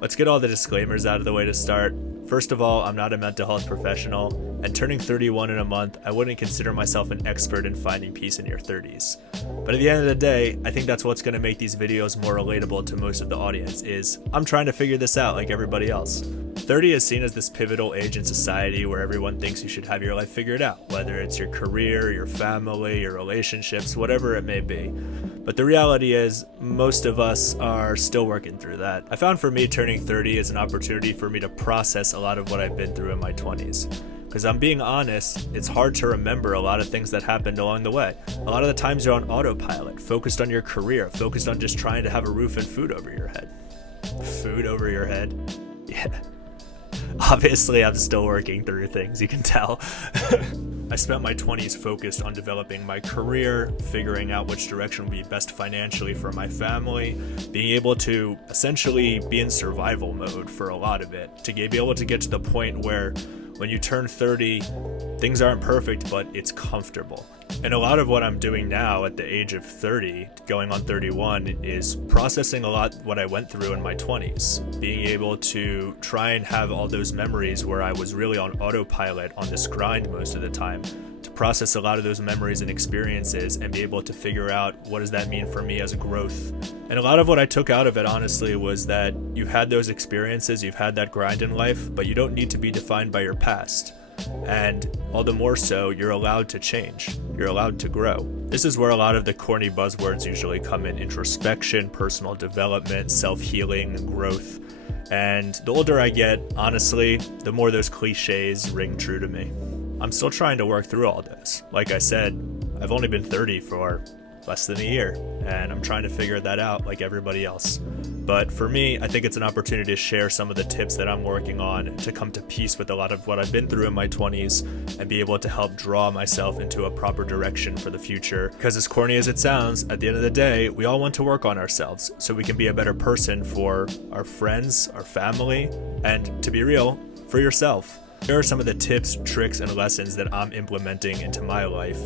Let's get all the disclaimers out of the way to start. First of all, I'm not a mental health professional, and turning 31 in a month, I wouldn't consider myself an expert in finding peace in your 30s. But at the end of the day, I think that's what's going to make these videos more relatable to most of the audience is I'm trying to figure this out like everybody else. 30 is seen as this pivotal age in society where everyone thinks you should have your life figured out, whether it's your career, your family, your relationships, whatever it may be. But the reality is, most of us are still working through that. I found for me, turning 30 is an opportunity for me to process a lot of what I've been through in my 20s. Because I'm being honest, it's hard to remember a lot of things that happened along the way. A lot of the times you're on autopilot, focused on your career, focused on just trying to have a roof and food over your head. Food over your head? Yeah. Obviously, I'm still working through things, you can tell. I spent my 20s focused on developing my career, figuring out which direction would be best financially for my family, being able to essentially be in survival mode for a lot of it, to be able to get to the point where when you turn 30, things aren't perfect, but it's comfortable. And a lot of what I'm doing now at the age of 30, going on 31, is processing a lot what I went through in my 20s. Being able to try and have all those memories where I was really on autopilot on this grind most of the time, to process a lot of those memories and experiences and be able to figure out what does that mean for me as a growth. And a lot of what I took out of it, honestly, was that you've had those experiences, you've had that grind in life, but you don't need to be defined by your past. And all the more so, you're allowed to change. You're allowed to grow. This is where a lot of the corny buzzwords usually come in: introspection, personal development, self-healing, and growth. And the older I get, honestly, the more those cliches ring true to me. I'm still trying to work through all this. Like I said, I've only been 30 for less than a year, and I'm trying to figure that out like everybody else. But for me, I think it's an opportunity to share some of the tips that I'm working on to come to peace with a lot of what I've been through in my 20s and be able to help draw myself into a proper direction for the future. Because as corny as it sounds, at the end of the day, we all want to work on ourselves so we can be a better person for our friends, our family, and to be real, for yourself. Here are some of the tips, tricks, and lessons that I'm implementing into my life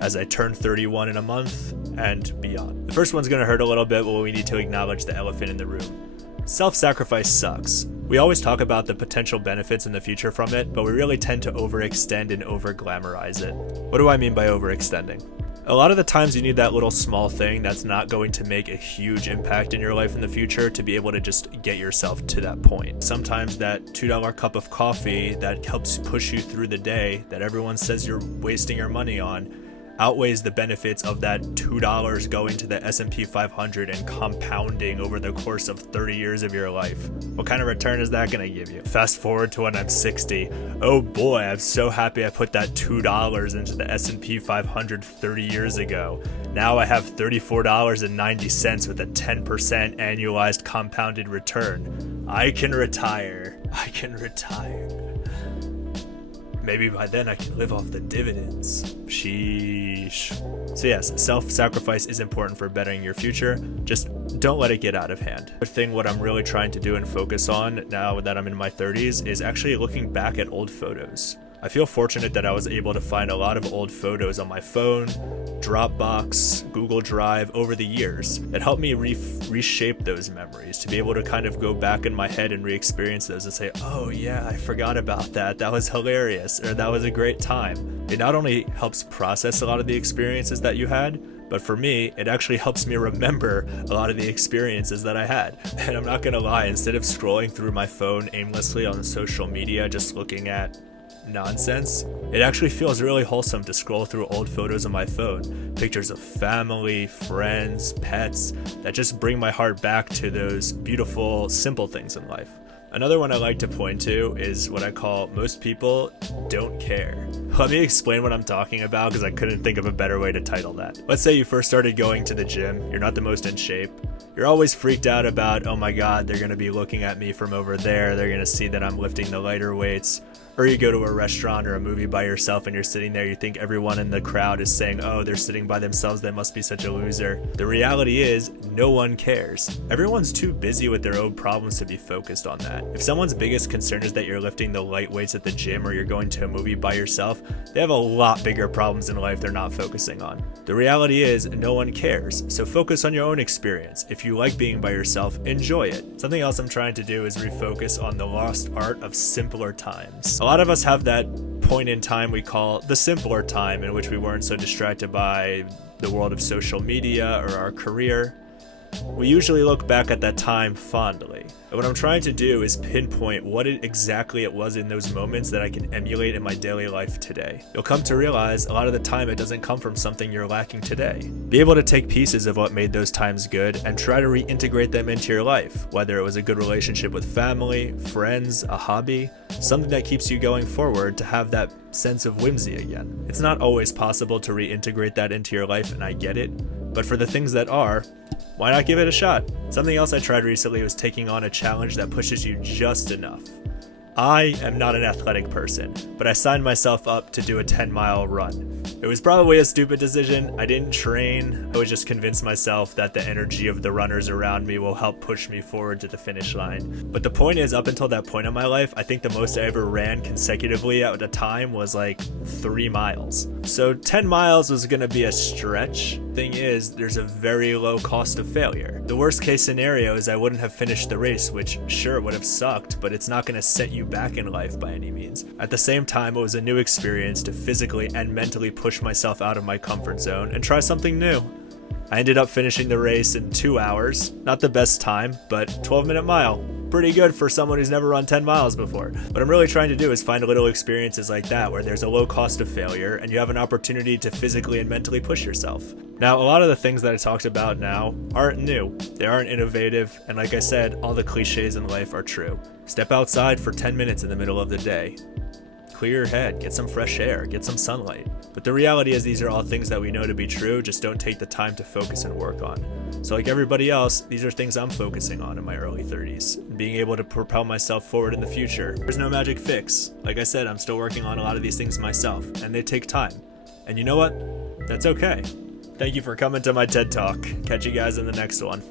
as I turn 31 in a month and beyond. The first one's gonna hurt a little bit, but we need to acknowledge the elephant in the room. Self-sacrifice sucks. We always talk about the potential benefits in the future from it, but we really tend to overextend and over-glamorize it. What do I mean by overextending? A lot of the times you need that little small thing that's not going to make a huge impact in your life in the future to be able to just get yourself to that point. Sometimes that $2 cup of coffee that helps push you through the day that everyone says you're wasting your money on outweighs the benefits of that $2 going to the S&P 500 and compounding over the course of 30 years of your life. What kind of return is that going to give you? Fast forward to when I'm 60. Oh boy, I'm so happy I put that $2 into the S&P 500 30 years ago. Now I have $34.90 with a 10% annualized compounded return. I can retire. Maybe by then I can live off the dividends. Sheesh. So yes, self-sacrifice is important for bettering your future. Just don't let it get out of hand. The thing what I'm really trying to do and focus on now that I'm in my 30s is actually looking back at old photos. I feel fortunate that I was able to find a lot of old photos on my phone, Dropbox, Google Drive over the years that helped me reshape those memories, to be able to kind of go back in my head and re-experience those and say, oh yeah, I forgot about that. That was hilarious, or that was a great time. It not only helps process a lot of the experiences that you had, but for me, it actually helps me remember a lot of the experiences that I had. And I'm not gonna lie, instead of scrolling through my phone aimlessly on social media, just looking at nonsense, it actually feels really wholesome to scroll through old photos on my phone. Pictures of family, friends, pets, that just bring my heart back to those beautiful, simple things in life. Another one I like to point to is what I call most people don't care. Let me explain what I'm talking about because I couldn't think of a better way to title that. Let's say you first started going to the gym, you're not the most in shape. You're always freaked out about, oh my god, they're gonna be looking at me from over there, they're gonna see that I'm lifting the lighter weights. Or you go to a restaurant or a movie by yourself and you're sitting there, you think everyone in the crowd is saying, oh, they're sitting by themselves, they must be such a loser. The reality is, no one cares. Everyone's too busy with their own problems to be focused on that. If someone's biggest concern is that you're lifting the light weights at the gym or you're going to a movie by yourself, they have a lot bigger problems in life they're not focusing on. The reality is, no one cares, so focus on your own experience. If you like being by yourself, enjoy it. Something else I'm trying to do is refocus on the lost art of simpler times. A lot of us have that point in time we call the simpler time, in which we weren't so distracted by the world of social media or our career. We usually look back at that time fondly. And what I'm trying to do is pinpoint what exactly it was in those moments that I can emulate in my daily life today. You'll come to realize a lot of the time it doesn't come from something you're lacking today. Be able to take pieces of what made those times good and try to reintegrate them into your life, whether it was a good relationship with family, friends, a hobby, something that keeps you going forward to have that sense of whimsy again. It's not always possible to reintegrate that into your life, and I get it, but for the things that are, why not give it a shot? Something else I tried recently was taking on a challenge that pushes you just enough. I am not an athletic person, but I signed myself up to do a 10-mile run. It was probably a stupid decision. I didn't train. I was just convinced myself that the energy of the runners around me will help push me forward to the finish line. But the point is, up until that point in my life, I think the most I ever ran consecutively at a time was like 3 miles. So 10 miles was gonna be a stretch. Thing is, there's a very low cost of failure. The worst case scenario is I wouldn't have finished the race, which sure would have sucked, but it's not gonna set you back in life by any means. At the same time, it was a new experience to physically and mentally push myself out of my comfort zone and try something new. I ended up finishing the race in 2 hours. Not the best time, but 12-minute mile. Pretty good for someone who's never run 10 miles before. What I'm really trying to do is find little experiences like that where there's a low cost of failure and you have an opportunity to physically and mentally push yourself. Now, a lot of the things that I talked about now aren't new. They aren't innovative, and like I said, all the cliches in life are true. Step outside for 10 minutes in the middle of the day. Clear your head, get some fresh air, get some sunlight. But the reality is these are all things that we know to be true, just don't take the time to focus and work on. So like everybody else, these are things I'm focusing on in my early 30s. Being able to propel myself forward in the future. There's no magic fix. Like I said, I'm still working on a lot of these things myself, and they take time. And you know what? That's okay. Thank you for coming to my TED Talk. Catch you guys in the next one.